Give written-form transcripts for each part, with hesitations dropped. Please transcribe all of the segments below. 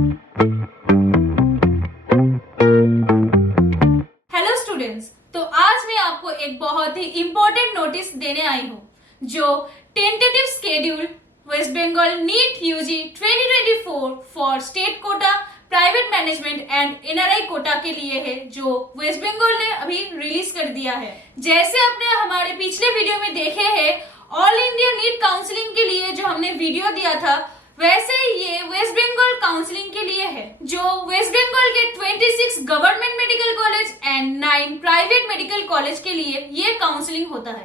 Hello students, तो आज मैं आपको एक बहुत ही इम्पोर्टेंट नोटिस देने आई हूँ जो tentative schedule West Bengal NEET UG 2024 for state quota, private management and NRI quota के लिए है, जो वेस्ट बंगाल ने अभी रिलीज कर दिया है। जैसे आपने हमारे पिछले वीडियो में देखे हैं, ऑल इंडिया नीट काउंसलिंग के लिए जो हमने वीडियो दिया था, वैसे ही ये वेस्ट बंगाल काउंसलिंग के लिए है, जो वेस्ट बंगाल के 26 government medical college and 9 private medical college के लिए ये काउंसलिंग होता है।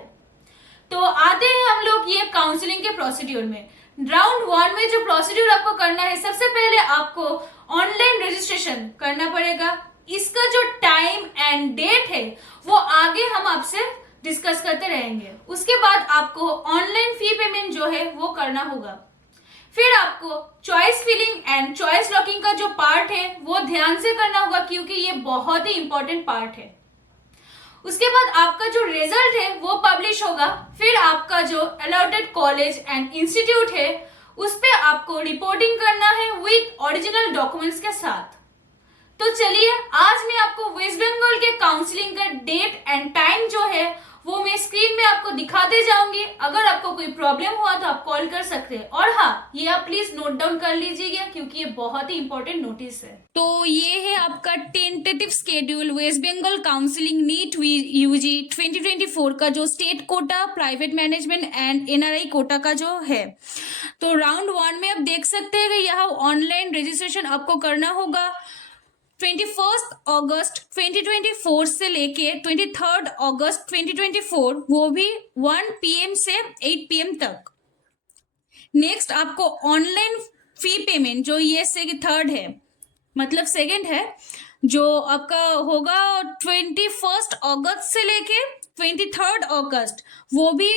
तो आते हैं हम लोग ये काउंसलिंग के प्रोसीड्यूर में। राउंड 1 में जो प्रोसीड्यूर आपको करना है, सबसे पहले आपको ऑनलाइन रजिस्ट्रेशन करना पड़ेगा। इसका जो टाइम एंड डेट है वो आगे हम आपसे डिस्कस करते रहेंगे। उसके बाद आपको ऑनलाइन फी पेमेंट जो है वो करना होगा। फिर आपको choice filling and choice locking का जो पार्ट है वो ध्यान से करना होगा, क्योंकि ये बहुत ही इंपॉर्टेंट पार्ट है। उसके बाद आपका जो रिजल्ट है वो पब्लिश होगा। फिर आपका जो अलॉटेड कॉलेज एंड इंस्टीट्यूट है उस पे आपको रिपोर्टिंग करना है विद ओरिजिनल डॉक्यूमेंट्स के साथ। तो चलिए, आज मैं आपको वेस्ट बंगाल के काउंसलिंग का डेट एंड टाइम जो है वो मैं स्क्रीन में आपको दिखाते जाऊंगी। अगर आपको कोई प्रॉब्लम हुआ तो आप कॉल कर सकते हैं। और हाँ, ये आप प्लीज नोट डाउन कर लीजिएगा, क्योंकि ये बहुत ही इंपॉर्टेंट नोटिस है। तो ये है आपका tentative schedule West Bengal counselling NEET UG 2024 का, जो state quota, private management and NRI quota का जो है। तो राउंड 1 में आप देख सकते हैं कि यहाँ ऑनलाइन रजिस्ट्रेशन आपको करना होगा 21 अगस्त 2024 से लेके 23 अगस्त 2024, वो भी 1 PM से 8 PM तक। नेक्स्ट आपको ऑनलाइन फी पेमेंट, जो ये से थर्ड है, मतलब सेकंड है, जो आपका होगा 21 अगस्त से लेके 23 अगस्त, वो भी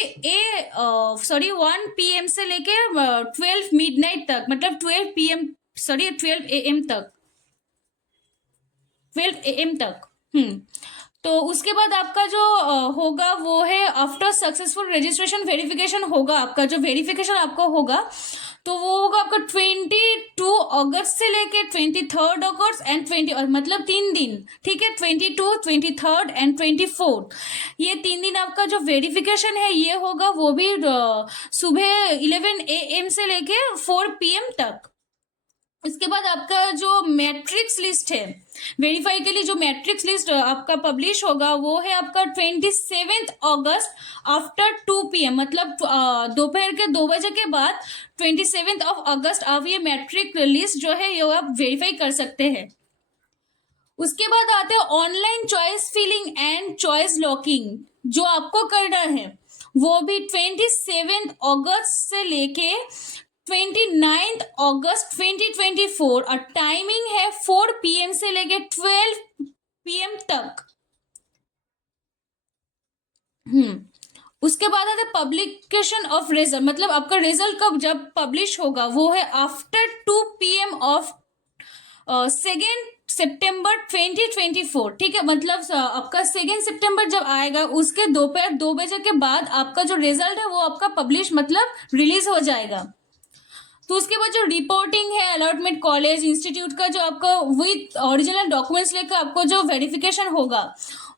1 PM से लेके 12 मिडनाइट तक, मतलब 12 AM तक, 12 AM तक। तो उसके बाद आपका जो होगा वो है आफ्टर सक्सेसफुल रजिस्ट्रेशन वेरिफिकेशन होगा। आपका जो वेरिफिकेशन आपको होगा तो वो होगा आपका 22 अगस्त से लेके 23 अगस्त एंड 20, मतलब 3 दिन, ठीक है, 22, 23 एंड 24, ये 3 दिन आपका जो वेरिफिकेशन है ये होगा, वो भी सुबह 11 AM से लेके 4 PM तक। इसके बाद आपका जो मैट्रिक्स लिस्ट है, वेरीफाई के लिए जो मैट्रिक्स लिस्ट आपका पब्लिश होगा वो है आपका 27 अगस्त आफ्टर 2 PM, मतलब दोपहर के 2 बजे के बाद 27 अगस्त आप ये मैट्रिक लिस्ट जो है ये आप वेरीफाई कर सकते हैं। उसके बाद आते हैं online choice filling and choice locking, जो आपको करना है वो भी 27 अगस्त से लेके 29 अगस्त 2024, और टाइमिंग है 4 PM से लेके 12 PM तक। उसके बाद आता है पब्लिकेशन ऑफ रिजल्ट, मतलब आपका रिजल्ट कब जब पब्लिश होगा वो है आफ्टर 2 PM ऑफ 2 सितंबर 2024, ठीक है, मतलब आपका 2 सितंबर जब आएगा उसके दोपहर 2 बजे के बाद आपका जो रिजल्ट है वो आपका पब्लिश, मतलब रिलीज हो जाएगा। तो उसके बाद जो रिपोर्टिंग है अलॉटमेंट कॉलेज इंस्टीट्यूट का, जो आपका विद ओरिजिनल डॉक्यूमेंट्स लेकर आपको जो वेरिफिकेशन होगा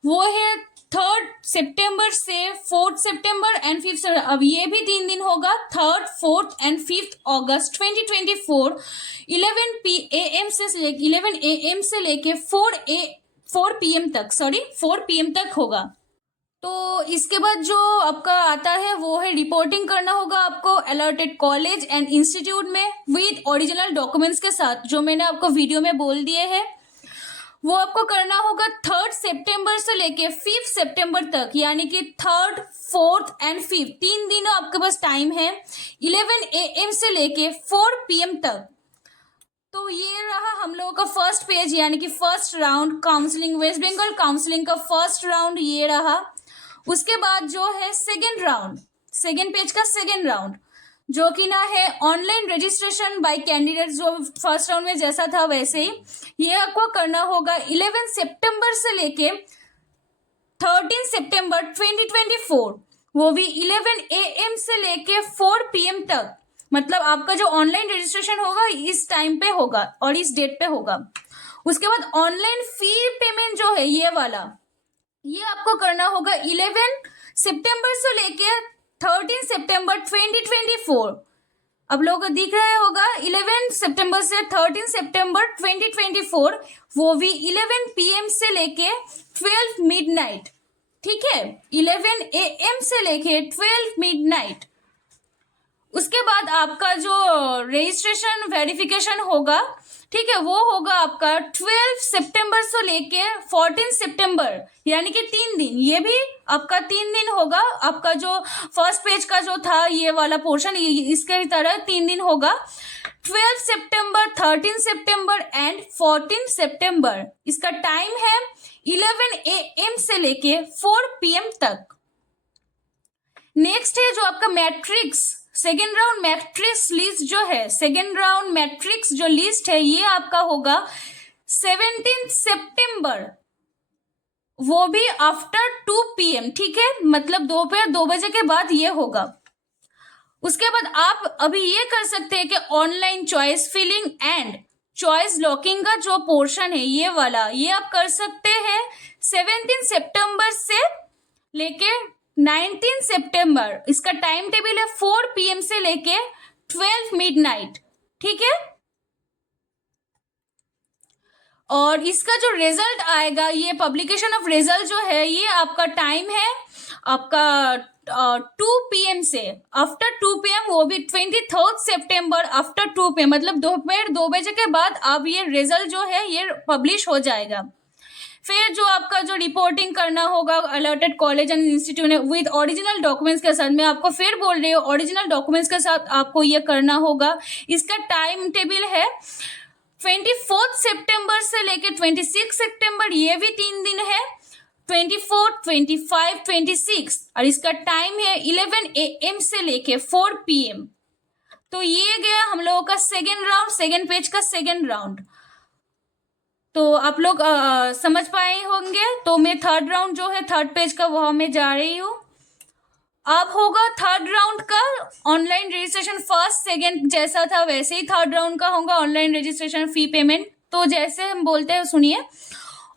वो है 3 सितंबर से 4 सितंबर एंड 5 सितंबर। अब ये भी 3 दिन होगा, 3, 4 एंड 5 अगस्त 2024, 11 AM से लेके 4 PM तक, 4 PM तक होगा। तो इसके बाद जो आपका आता है वो है रिपोर्टिंग करना होगा आपको अलॉटेड कॉलेज एंड इंस्टीट्यूट में विद ओरिजिनल डॉक्यूमेंट्स के साथ, जो मैंने आपको वीडियो में बोल दिए हैं। वो आपको करना होगा 3 सितंबर से लेके 5 सितंबर तक, यानी कि 3, 4 एंड 5, 3 दिन आपके पास टाइम है 11 AM से लेके 4 PM तक। तो ये रहा हम लोगों का फर्स्ट पेज, यानी कि first round counselling, West Bengal counselling का फर्स्ट राउंड ये रहा। उसके बाद जो है सेकेंड राउंड, सेकेंड पेज का सेकेंड राउंड, जो कि ना है ऑनलाइन रजिस्ट्रेशन बाय कैंडिडेट, जो फर्स्ट राउंड में जैसा था वैसे ही ये आपको करना होगा 11 सितंबर से लेके 13 सितंबर 2024, वो भी 11 AM से लेके 4 PM तक। मतलब आपका जो ऑनलाइन रजिस्ट्रेशन होगा इस टाइम पे होगा और इस डेट पे होगा। उसके बाद ऑनलाइन फी पेमेंट जो है ये वाला, ये आपको करना होगा 11 सितंबर से लेके 13 सितंबर 2024। अब लोगों को दिख रहा होगा 11 सितंबर से 13 सितंबर 2024, वो भी 11 PM से लेके 12 मिडनाइट। ठीक है, 11 AM से लेके 12 मिडनाइट। उसके बाद आपका जो रजिस्ट्रेशन वेरिफिकेशन होगा, ठीक है, वो होगा आपका 12 सितंबर से लेके 14 सितंबर, यानी कि 3 दिन। ये भी आपका 3 दिन होगा। आपका जो फर्स्ट पेज का जो था ये वाला पोर्शन, इसके तरह 3 दिन होगा। 12 सितंबर, 13 सितंबर एंड 14 सितंबर। इसका टाइम है 11 AM से लेके 4 PM तक। नेक्स्ट है जो आपका matrix second round matrix list जो है, सेकेंड राउंड मैट्रिक्स जो लिस्ट है ये आपका होगा 17 सितंबर, वो भी आफ्टर 2 PM। ठीक है, मतलब दोपहर 2 बजे के बाद ये होगा। उसके बाद आप अभी ये कर सकते हैं कि online choice filling and choice locking का जो पोर्शन है ये वाला, ये आप कर सकते हैं 17 सितंबर से लेके 19 सितंबर। इसका टाइम टेबल है 4 PM से लेके 12 मिडनाइट। ठीक है, और इसका जो रिजल्ट आएगा, ये पब्लिकेशन ऑफ रिजल्ट जो है ये आपका टाइम है आपका 2 PM से आफ्टर 2 PM, वो भी 23 सितंबर आफ्टर 2 PM, मतलब दोपहर 2 बजे के बाद अब ये रिजल्ट जो है ये पब्लिश हो जाएगा। फिर जो आपका जो रिपोर्टिंग करना होगा अलॉटेड कॉलेज एंड इंस्टीट्यूट ने विद ओरिजिनल डॉक्यूमेंट्स के साथ, मैं आपको फिर बोल रही हूँ ओरिजिनल डॉक्यूमेंट्स के साथ आपको ये करना होगा। इसका टाइम टेबल है 24 सितंबर से लेके 26 सितंबर, ये भी 3 दिन है, 24, 25, 26, और इसका टाइम है 11 AM से लेके 4 PM। तो ये गया हम लोगों का सेकेंड राउंड, सेकेंड पेज का सेकेंड राउंड। तो आप लोग समझ पाए होंगे। तो मैं थर्ड राउंड जो है थर्ड पेज का वह मैं जा रही हूँ। अब होगा थर्ड राउंड का ऑनलाइन रजिस्ट्रेशन। फर्स्ट सेकेंड जैसा था वैसे ही थर्ड राउंड का होगा ऑनलाइन रजिस्ट्रेशन फी पेमेंट। तो जैसे हम बोलते हैं सुनिए,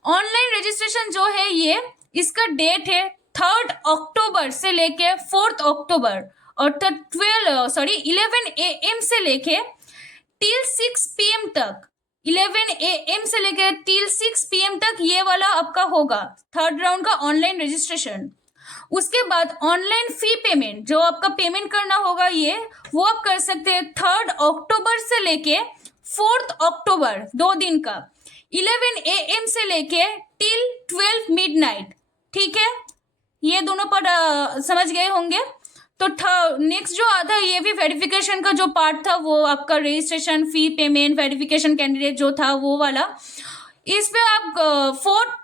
ऑनलाइन रजिस्ट्रेशन जो है ये इसका डेट है 3 अक्टूबर से लेके 4 अक्टूबर, और 11 AM से लेके टिल 6 PM तक, 11 AM से लेकर टिल 6 PM तक ये वाला आपका होगा थर्ड राउंड का ऑनलाइन रजिस्ट्रेशन। उसके बाद ऑनलाइन फी पेमेंट जो आपका पेमेंट करना होगा ये वो आप कर सकते हैं 3 अक्टूबर से लेके 4 अक्टूबर, 2 दिन का, 11 AM से लेके टिल 12 मिडनाइट। ठीक है, ये दोनों पर समझ गए होंगे। तो नेक्स्ट जो आता है ये भी वेरिफिकेशन का जो पार्ट था, वो आपका registration fee payment verification candidate जो था वो वाला। इस पे आप 4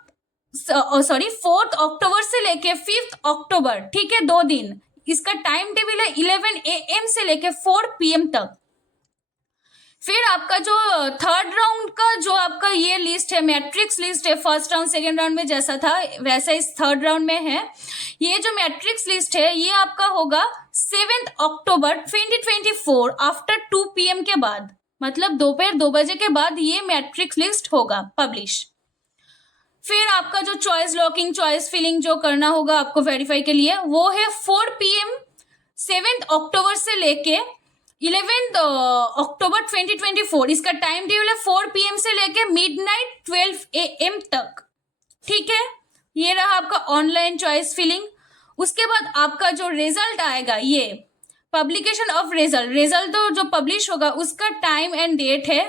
अक्टूबर से लेके 5 अक्टूबर, ठीक है, 2 दिन। इसका टाइम टेबल है 11 AM से लेके 4 PM तक। फिर आपका जो थर्ड राउंड का जो आपका ये लिस्ट है, मैट्रिक्स लिस्ट है, फर्स्ट राउंड सेकेंड राउंड में जैसा था वैसा इस थर्ड राउंड में है। ये जो मैट्रिक्स लिस्ट है ये आपका होगा 7 अक्टूबर 2024 आफ्टर 2 PM के बाद, मतलब दोपहर 2 बजे के बाद ये मैट्रिक्स लिस्ट होगा पब्लिश। फिर आपका जो चॉइस लॉकिंग चॉइस फिलिंग जो करना होगा आपको वेरीफाई के लिए वो है 4 PM 7 अक्टूबर से लेके 11 अक्टूबर 2024। इसका टाइम टेबल है 4 PM से लेके मिडनाइट 12 AM तक। ठीक है, ये रहा आपका ऑनलाइन चॉइस फिलिंग। उसके बाद आपका जो रिजल्ट आएगा ये पब्लिकेशन ऑफ रिजल्ट तो जो पब्लिश होगा उसका टाइम एंड डेट है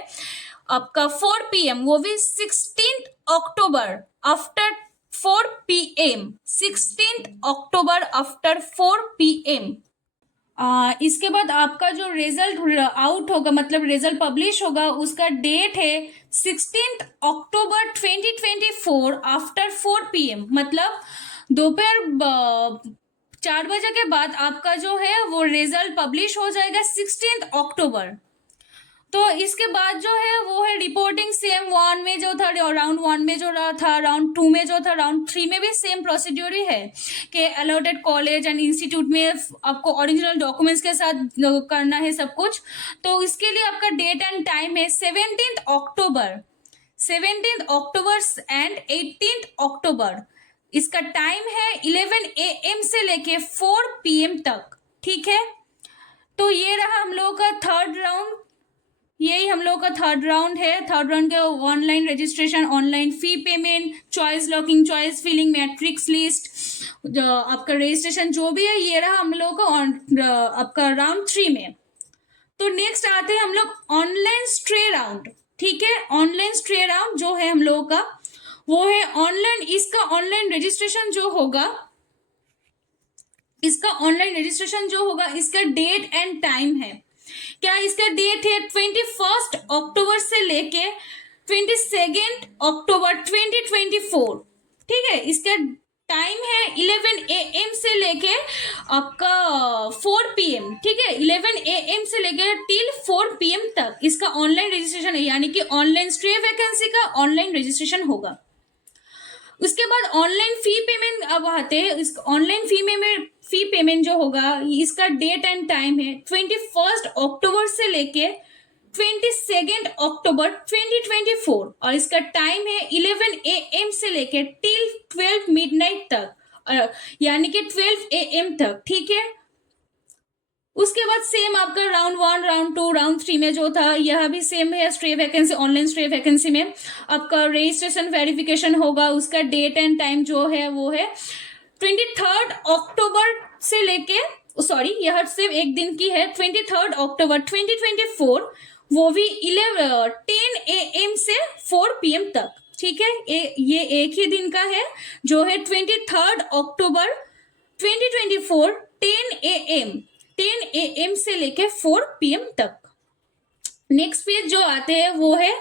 आपका 4 PM, वो भी 16 अक्टूबर आफ्टर 4 PM, 16 अक्टूबर आफ्टर 4 PM। इसके बाद आपका जो रिजल्ट आउट होगा, मतलब रिजल्ट पब्लिश होगा, उसका डेट है 16 अक्टूबर 2024 आफ्टर 4 PM, मतलब दोपहर 4 बजे के बाद आपका जो है वो रिजल्ट पब्लिश हो जाएगा 16 अक्टूबर। तो इसके बाद जो है वो है रिपोर्टिंग CM1 में जो था राउंड 1 में जो रहा था, राउंड 2 में जो था, राउंड 3 में भी सेम प्रोसीड्यूर ही है कि अलॉटेड कॉलेज एंड इंस्टीट्यूट में आपको ओरिजिनल डॉक्यूमेंट्स के साथ करना है सब कुछ। तो इसके लिए आपका डेट एंड टाइम है 17 अक्टूबर एंड 18 अक्टूबर। इसका टाइम है 11 AM से लेके 4 PM तक, ठीक है। तो ये रहा हम लोगों का थर्ड राउंड, यही हम लोगों का थर्ड राउंड है। थर्ड राउंड के online registration, online fee payment, choice locking, choice filling, matrix list, आपका रजिस्ट्रेशन जो भी है, ये रहा हम लोगों का आपका राउंड 3 में। तो नेक्स्ट आते हैं हम लोग ऑनलाइन स्ट्रे राउंड, ठीक है। ऑनलाइन स्ट्रे राउंड जो है हम लोगों का वो है ऑनलाइन, इसका ऑनलाइन रजिस्ट्रेशन जो होगा, इसका डेट एंड टाइम है क्या, इसका डेट है 21 अक्टूबर से लेके 22 अक्टूबर 2024, ठीक है। इसका टाइम है 11 AM से लेके आपका 4 PM, ठीक है। 11 AM से लेके टिल 4 PM तक इसका ऑनलाइन रजिस्ट्रेशन है, यानी कि ऑनलाइन स्ट्रे वैकेंसी का ऑनलाइन रजिस्ट्रेशन होगा। उसके बाद ऑनलाइन फी पेमेंट अब आते हैं। इस ऑनलाइन फी पेमेंट जो होगा, इसका डेट एंड टाइम है 21 अक्टूबर से लेके 22 अक्टूबर 2024 और इसका टाइम है 11 AM से लेके टिल 12 मिडनाइट तक, यानी कि 12 AM तक, ठीक है। उसके बाद सेम आपका राउंड 1, राउंड 2, राउंड 3 में जो था, यह भी सेम है। Stray vacancy, online stray vacancy में आपका रजिस्ट्रेशन वेरिफिकेशन होगा। उसका डेट एंड टाइम जो है वो है 23 अक्टूबर से लेके, सॉरी यह सिर्फ एक दिन की है, 23 अक्टूबर 2024, वो भी 10 AM से 4 PM तक, ठीक है। ये एक ही दिन का है जो है 23 अक्टूबर 2024 10 AM से लेके 4 PM तक। नेक्स्ट पेज जो आते हैं वो है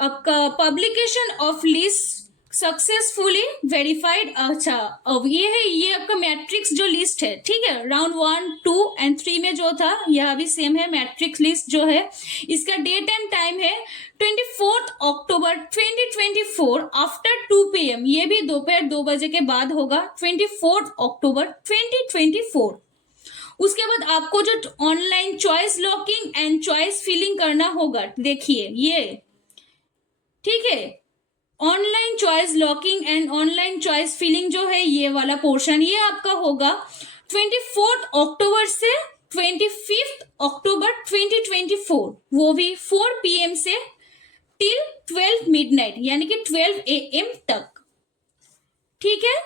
आपका publication of list successfully verified. अच्छा, अब ये आपका मैट्रिक्स जो लिस्ट है, ठीक है। राउंड 1, 2 एंड 3 में जो था, यह भी सेम है। मैट्रिक्स लिस्ट जो है, इसका डेट एंड टाइम है 24 अक्टूबर 2024 आफ्टर 2 PM, ये भी दोपहर 2 बजे के बाद होगा, 24 अक्टूबर 2024। उसके बाद आपको जो online choice locking and choice filling करना होगा, देखिए ये, ठीक है। Online choice locking and online choice filling जो है, ये वाला पोर्शन ये आपका होगा 24 अक्टूबर से 25 अक्टूबर 2024, वो भी 4 PM से टिल 12 मिडनाइट, यानी कि 12 AM तक, ठीक है।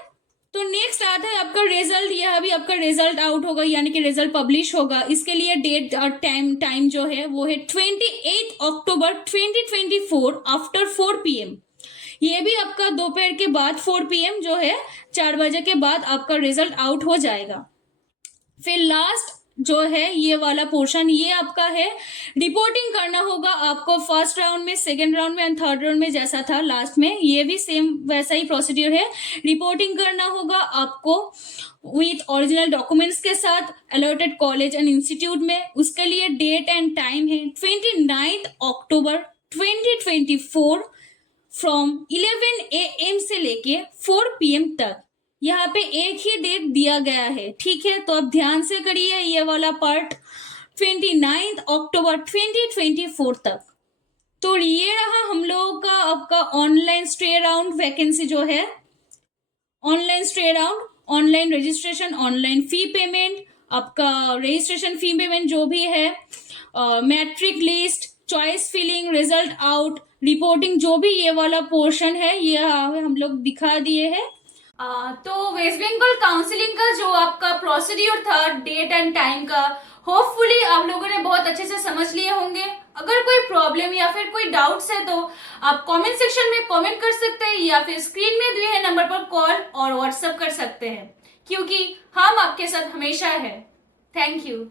तो नेक्स्ट आता है आपका रिजल्ट। यह भी आपका रिजल्ट आउट होगा, यानी कि रिजल्ट पब्लिश होगा। इसके लिए डेट और टाइम जो है वो है 28 अक्टूबर 2024 आफ्टर 4 PM, ये भी आपका दोपहर के बाद 4 PM जो है 4 बजे के बाद आपका रिजल्ट आउट हो जाएगा। फिर लास्ट जो है ये वाला पोर्शन, ये आपका है रिपोर्टिंग करना होगा आपको फर्स्ट राउंड में, सेकेंड राउंड में एंड थर्ड राउंड में जैसा था लास्ट में, ये भी सेम वैसा ही प्रोसीड्यूर है। रिपोर्टिंग करना होगा आपको विथ ओरिजिनल डॉक्यूमेंट्स के साथ अलॉटेड कॉलेज एंड इंस्टीट्यूट में। उसके लिए डेट एंड टाइम है 29 अक्टूबर 2024 फ्रॉम 11 AM से लेके 4 PM तक। यहाँ पे एक ही डेट दिया गया है, ठीक है। तो अब ध्यान से करिए ये वाला पार्ट 29 अक्टूबर 2024 तक। तो ये रहा हम लोगों का आपका ऑनलाइन स्ट्रे राउंड वैकेंसी जो है, online stray round, online registration, online fee payment, आपका रजिस्ट्रेशन फी पेमेंट जो भी है, matric list, choice filling, result out, reporting, जो भी ये वाला पोर्शन है ये हम लोग दिखा दिए हैं। तो वेस्ट बंगाल काउंसिलिंग का जो आपका प्रोसीड्यूर था डेट एंड टाइम का, होपफुली आप लोगों ने बहुत अच्छे से समझ लिए होंगे। अगर कोई प्रॉब्लम या फिर कोई डाउट्स है तो आप कमेंट सेक्शन में कमेंट कर सकते हैं या फिर स्क्रीन में दिए नंबर पर कॉल और व्हाट्सएप कर सकते हैं, क्योंकि हम आपके साथ हमेशा है। Thank you.